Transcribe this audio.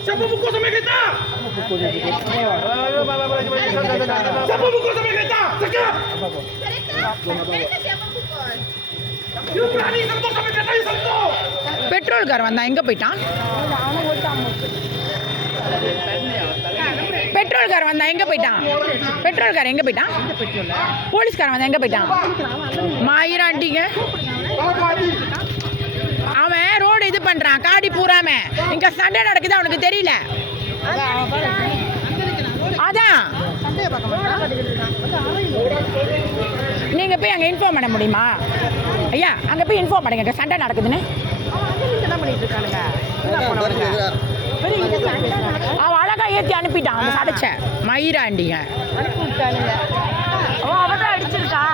Siapa pukul sampai kereta? Siapa pukul sampai kereta? Cakap. Kereta siapa pukul? You berani sentuh sampai kereta, you sentuh. பெட்ரோல்கார் வந்தான் எங்கே போயிட்டான்? பெட்ரோல்கார் வந்தான் எங்கே போயிட்டான்? பெட்ரோல்கார் எங்கே போயிட்டான்? போலீஸ்காரன் வந்தான் எங்கே போயிட்டான்? மாயிராண்டிங்க அவன் ரோடு இது பண்ணுறான் காடி பூராம இங்கே சண்டை நடக்குது அவனுக்கு தெரியல. அதான் நீங்கள் போய் அங்கே இன்ஃபார்ம் பண்ண முடியுமா? ஐயா அங்கே போய் இன்ஃபார்ம் பண்ணுங்க சண்டை நடக்குதுன்னு. அவன் அழகா ஏற்றி அனுப்பிட்டான் அவன் சடைச்ச மயிராண்டிங்க. அவன் அவதான் அடிச்சிருக்கா.